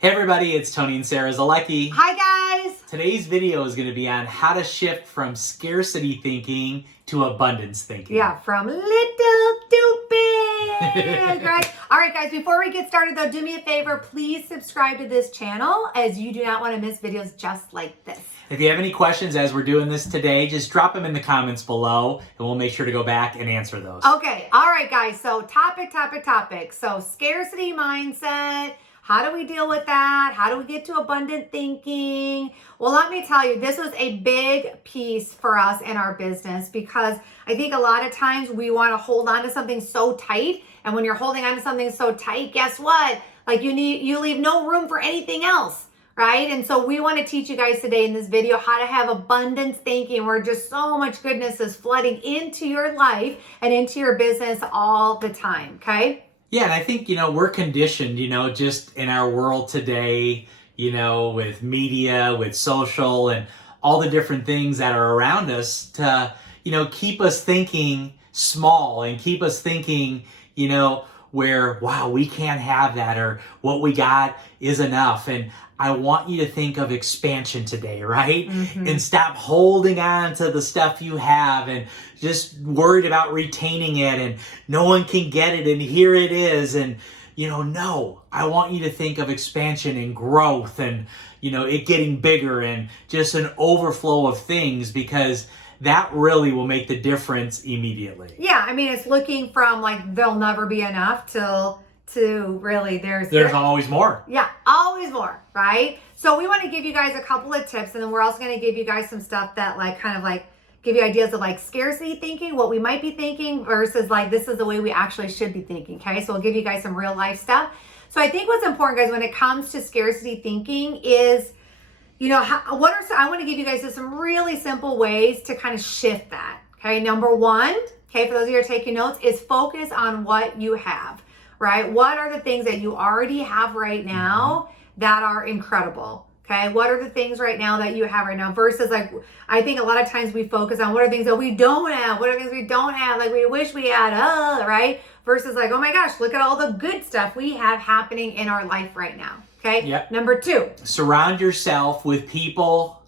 Hey everybody, it's Tony and Sarah Zolecki. Hi guys! Today's video is going to be on how to shift from scarcity thinking to abundance thinking. Yeah, from little to big, right? All right guys, before we get started though, do me a favor, please subscribe to this channel as you do not want to miss videos just like this. If you have any questions as we're doing this today, just drop them in the comments below and we'll make sure to go back and answer those. Okay, all right guys, so topic. So scarcity mindset. How do we deal with that? How do we get to abundant thinking? Well, let me tell you, this was a big piece for us in our business because I think a lot of times we want to hold on to something so tight. And when you're holding on to something so tight, guess what? Like you leave no room for anything else, right? And so we want to teach you guys today in this video how to have abundance thinking where just so much goodness is flooding into your life and into your business all the time, okay? Yeah, and I think, we're conditioned, just in our world today, with media, with social, and all the different things that are around us to, keep us thinking small and keep us thinking, where, wow, we can't have that or what we got is enough. And I want you to think of expansion today, right? Mm-hmm. And stop holding on to the stuff you have and just worried about retaining it and no one can get it and here it is. And, no, I want you to think of expansion and growth and, it getting bigger and just an overflow of things because that really will make the difference immediately. Yeah, I mean, it's looking from like there'll never be enough to really there's always more. Yeah, always more, right? So we want to give you guys a couple of tips and then we're also going to give you guys some stuff that give you ideas of like scarcity thinking, what we might be thinking versus like this is the way we actually should be thinking, okay? So we'll give you guys some real life stuff. So I think what's important, guys, when it comes to scarcity thinking is I want to give you guys just some really simple ways to kind of shift that. Okay, number one, okay, for those of you who are taking notes, is focus on what you have, right? What are the things that you already have right now that are incredible? Okay, what are the things right now that you have right now versus like, I think a lot of times we focus on what are things that we don't have, what are things we don't have, like we wish we had, right? Versus like, oh my gosh, look at all the good stuff we have happening in our life right now. Okay. Yep. Number two. Surround yourself with people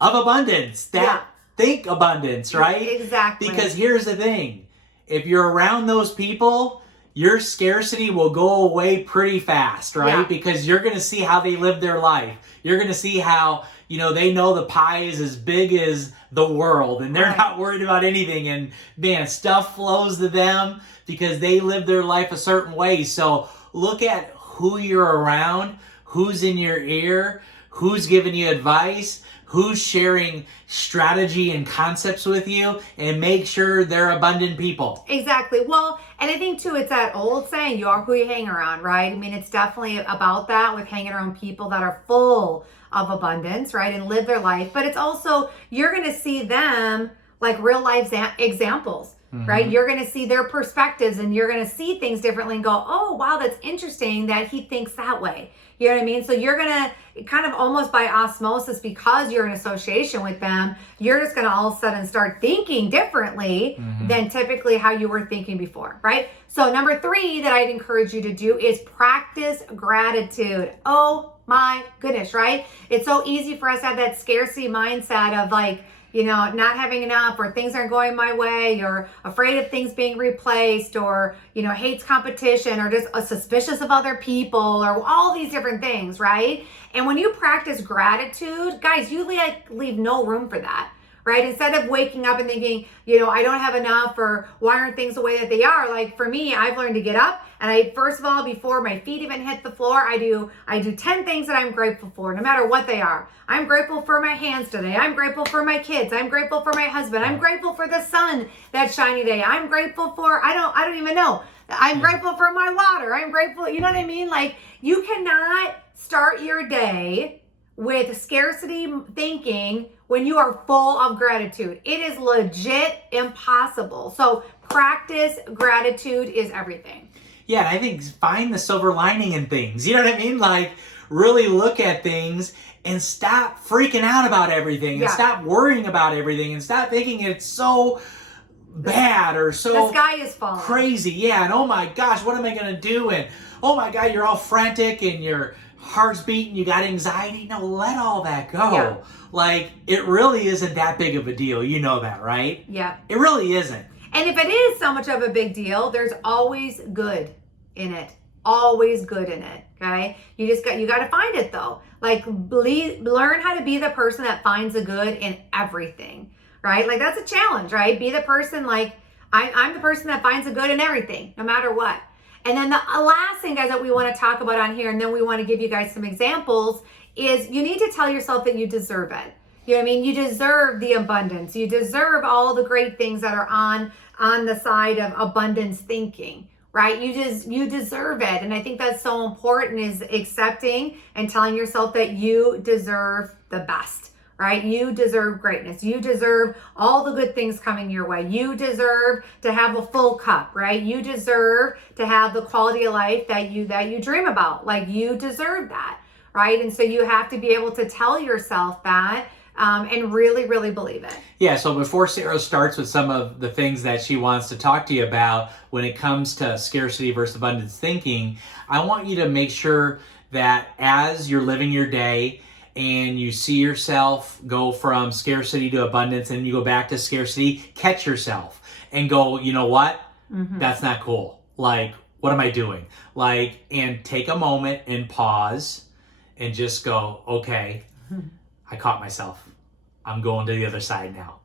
of abundance that think abundance, right? Exactly. Because here's the thing. If you're around those people, your scarcity will go away pretty fast, right? Yeah. Because you're going to see how they live their life. You're going to see how, they know the pie is as big as the world and they're not worried about anything. And man, stuff flows to them because they live their life a certain way. So look at who you're around, who's in your ear, who's giving you advice, who's sharing strategy and concepts with you, and make sure they're abundant people. Exactly. Well, and I think too, it's that old saying, you are who you hang around, right? I mean, it's definitely about that with hanging around people that are full of abundance, right? And live their life. But it's also, you're going to see them like real life examples. Right? You're going to see their perspectives and you're going to see things differently and go, oh, wow, that's interesting that he thinks that way. You know what I mean? So you're going to kind of almost by osmosis, because you're in association with them, you're just going to all of a sudden start thinking differently than typically how you were thinking before, right? So number three that I'd encourage you to do is practice gratitude. Oh my goodness, right? It's so easy for us to have that scarcity mindset of like, not having enough or things aren't going my way or afraid of things being replaced or, hates competition or just suspicious of other people or all these different things, right? And when you practice gratitude, guys, you leave no room for that, right? Instead of waking up and thinking, I don't have enough or why aren't things the way that they are? Like for me, I've learned to get up and first of all, before my feet even hit the floor, I do 10 things that I'm grateful for, no matter what they are. I'm grateful for my hands today. I'm grateful for my kids. I'm grateful for my husband. I'm grateful for the sun that's shining today. I'm grateful for, I don't even know. I'm grateful for my water. I'm grateful. You know what I mean? Like you cannot start your day with scarcity thinking when you are full of gratitude. It is legit impossible. So practice gratitude is everything. Yeah, and I think find the silver lining in things. You know what I mean? Like really look at things and stop freaking out about everything and stop worrying about everything and stop thinking it's so bad or so the sky is falling crazy. Yeah, and oh my gosh, what am I going to do? And oh my God, you're all frantic and you're heart's beating, you got anxiety. No, let all that go. Yeah. Like, it really isn't that big of a deal. You know that, right? Yeah. It really isn't. And if it is so much of a big deal, there's always good in it. Always good in it. Okay. You got to find it though. Like, learn how to be the person that finds the good in everything, right? Like, that's a challenge, right? Be the person, like, I'm the person that finds the good in everything, no matter what. And then the last thing, guys, that we want to talk about on here, and then we want to give you guys some examples, is you need to tell yourself that you deserve it. You know what I mean? You deserve the abundance. You deserve all the great things that are on the side of abundance thinking, right? You deserve it. And I think that's so important, is accepting and telling yourself that you deserve the best, right? You deserve greatness. You deserve all the good things coming your way. You deserve to have a full cup, right? You deserve to have the quality of life that you dream about. Like, you deserve that, right? And so you have to be able to tell yourself that, and really, really believe it. Yeah, so before Sarah starts with some of the things that she wants to talk to you about when it comes to scarcity versus abundance thinking, I want you to make sure that as you're living your day and you see yourself go from scarcity to abundance and you go back to scarcity, catch yourself and go, you know what? That's not cool. Like, what am I doing? Like, and take a moment and pause and just go, okay, I caught myself. I'm going to the other side now.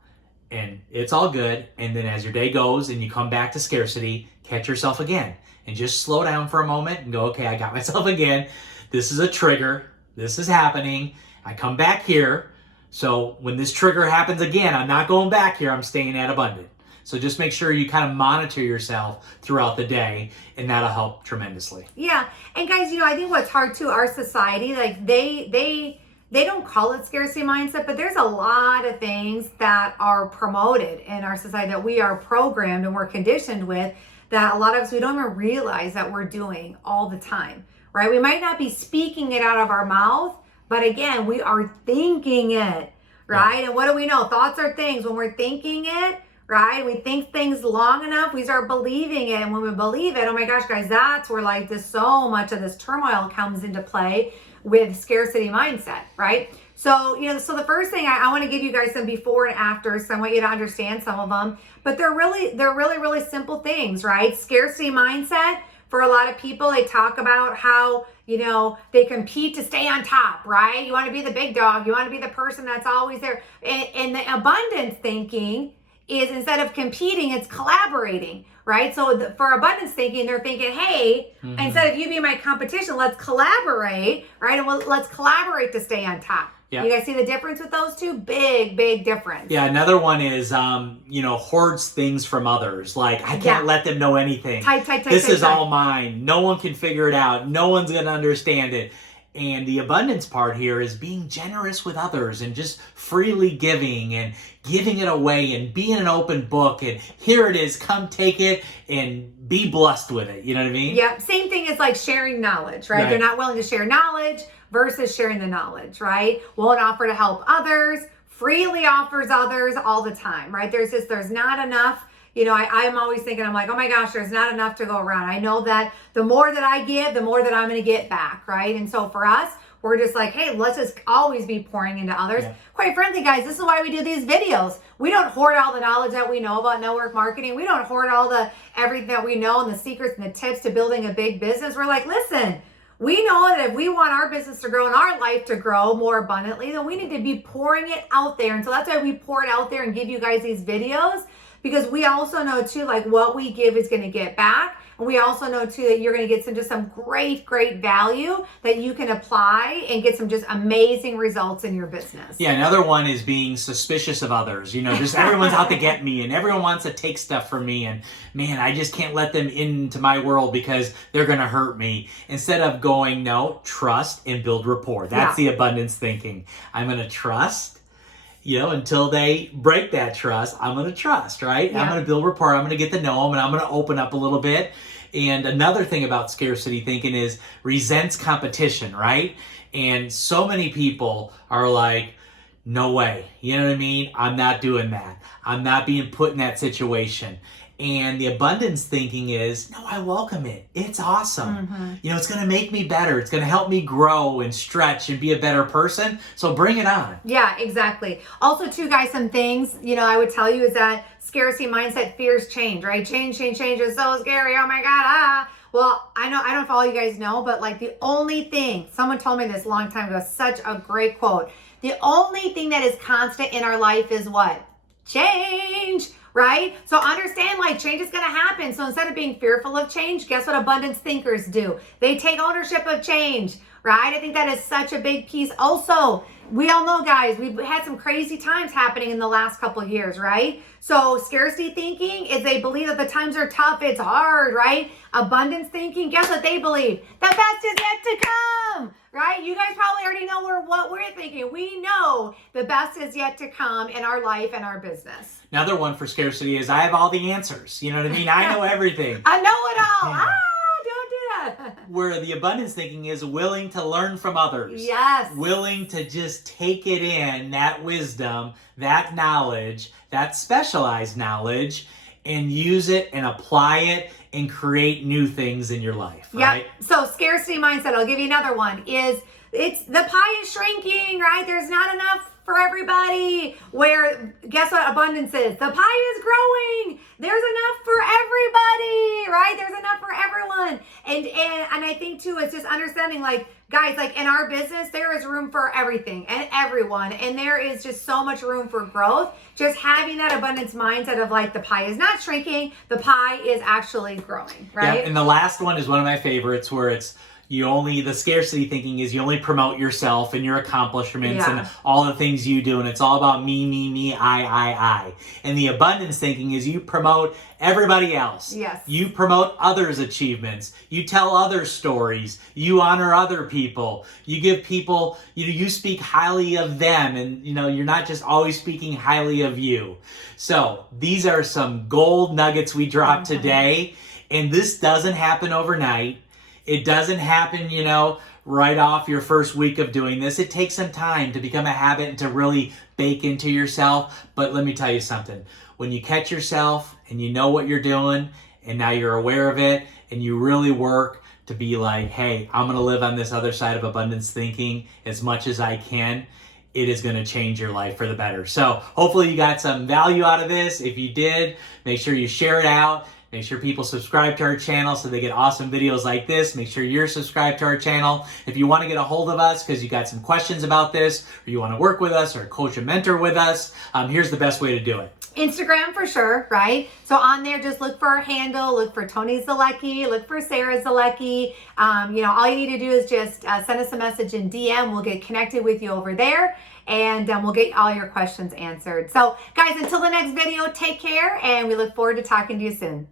And it's all good. And then as your day goes and you come back to scarcity, catch yourself again and just slow down for a moment and go, okay, I got myself again. This is a trigger. This is happening. I come back here. So when this trigger happens again, I'm not going back here. I'm staying at abundant. So just make sure you kind of monitor yourself throughout the day, and that'll help tremendously. Yeah. And guys, I think what's hard too, our society, like they don't call it scarcity mindset, but there's a lot of things that are promoted in our society that we are programmed and we're conditioned with, that a lot of us, we don't even realize that we're doing all the time, right? We might not be speaking it out of our mouth, but again, we are thinking it, right? Yeah. And what do we know? Thoughts are things. When we're thinking it, right? We think things long enough, we start believing it. And when we believe it, oh my gosh, guys, that's where like so much of this turmoil comes into play with scarcity mindset, right? So, so the first thing I want to give you guys some before and afters. So I want you to understand some of them, but they're really simple things, right? Scarcity mindset, for a lot of people, they talk about how, they compete to stay on top, right? You want to be the big dog. You want to be the person that's always there. And the abundance thinking is, instead of competing, it's collaborating, right? So for abundance thinking, they're thinking, hey, instead of you being my competition, let's collaborate, right? And let's collaborate to stay on top. Yeah. You guys see the difference with those two? Big difference. Yeah, another one is, hoards things from others. Like, I can't let them know anything. This is all mine. No one can figure it out. No one's going to understand it. And the abundance part here is being generous with others and just freely giving and giving it away and being an open book. And here it is, come take it and be blessed with it. You know what I mean? Yeah. Same thing as like sharing knowledge, right? They're not willing to share knowledge versus sharing the knowledge, right? Won't offer to help others, freely offers others all the time, right? There's not enough. I'm always thinking, I'm like, oh my gosh, there's not enough to go around. I know that the more that I give, the more that I'm going to get back, right? And so for us, we're just like, hey, let's just always be pouring into others. Yeah. Quite frankly, guys, this is why we do these videos. We don't hoard all the knowledge that we know about network marketing. We don't hoard everything that we know and the secrets and the tips to building a big business. We're like, listen, we know that if we want our business to grow and our life to grow more abundantly, then we need to be pouring it out there. And so that's why we pour it out there and give you guys these videos, because we also know too, like, what we give is going to get back. And we also know too that you're going to get some great value that you can apply and get some just amazing results in your business. Yeah, another one is being suspicious of others. Just everyone's out to get me and everyone wants to take stuff from me, and man, I just can't let them into my world because they're going to hurt me. Instead of going, no, trust and build rapport. That's the abundance thinking. I'm going to trust. Until they break that trust, I'm going to trust, right? Yeah. I'm going to build rapport. I'm going to get to know them, and I'm going to open up a little bit. And another thing about scarcity thinking is resents competition, right? And so many people are like, no way. You know what I mean? I'm not doing that. I'm not being put in that situation. And the abundance thinking is, no, I welcome it. It's awesome. Mm-hmm. You know, it's going to make me better. It's going to help me grow and stretch and be a better person. So bring it on. Yeah, exactly. Also, too, guys, some things, you know, I would tell you is that scarcity mindset fears change, right? Change is so scary. Oh my God, Well, I don't know if all you guys know, but like the only thing, someone told me this a long time ago, such a great quote. The only thing that is constant in our life is what? Change, right? So understand, like, change is going to happen. So instead of being fearful of change, guess what abundance thinkers do? They take ownership of change, right? I think that is such a big piece. Also, we all know, guys, we've had some crazy times happening in the last couple of years, right? So scarcity thinking is they believe that the times are tough, it's hard, right? Abundance thinking, guess what they believe? The best is yet to come, right? You guys probably already know what we're thinking. We know the best is yet to come in our life and our business. Another one for scarcity is I have all the answers. You know what I mean? I know everything. I know it all. Don't do that. Where the abundance thinking is willing to learn from others. Yes. Willing to just take it in, that wisdom, that knowledge, that specialized knowledge, and use it and apply it and create new things in your life, right? Yep. So scarcity mindset, I'll give you another one, is it's the pie is shrinking, right? There's not enough for everybody. Where, guess what abundance is? The pie is growing. There's enough for everybody, right? There's enough for everyone. And I think too, it's just understanding, like, guys, like in our business, there is room for everything and everyone. And there is just so much room for growth. Just having that abundance mindset of like the pie is not shrinking, the pie is actually growing, right? Yeah, and the last one is one of my favorites where it's the scarcity thinking is you only promote yourself and your accomplishments and all the things you do, and it's all about me, I. And the abundance thinking is you promote everybody else. Yes. You promote others' achievements. You tell other stories. You honor other people. You give people, you speak highly of them, and you're not just always speaking highly of you. So these are some gold nuggets we dropped today, and this doesn't happen overnight. It doesn't happen, right off your first week of doing this. It takes some time to become a habit and to really bake into yourself. But let me tell you something. When you catch yourself and you know what you're doing and now you're aware of it and you really work to be like, hey, I'm going to live on this other side of abundance thinking as much as I can, it is going to change your life for the better. So hopefully you got some value out of this. If you did, make sure you share it out. Make sure people subscribe to our channel so they get awesome videos like this. Make sure you're subscribed to our channel. If you want to get a hold of us because you got some questions about this, or you want to work with us or coach and mentor with us, here's the best way to do it. Instagram for sure, right? So on there, just look for our handle, look for Tony Zolecki, look for Sarah Zolecki. All you need to do is just send us a message in DM. We'll get connected with you over there, and we'll get all your questions answered. So guys, until the next video, take care, and we look forward to talking to you soon.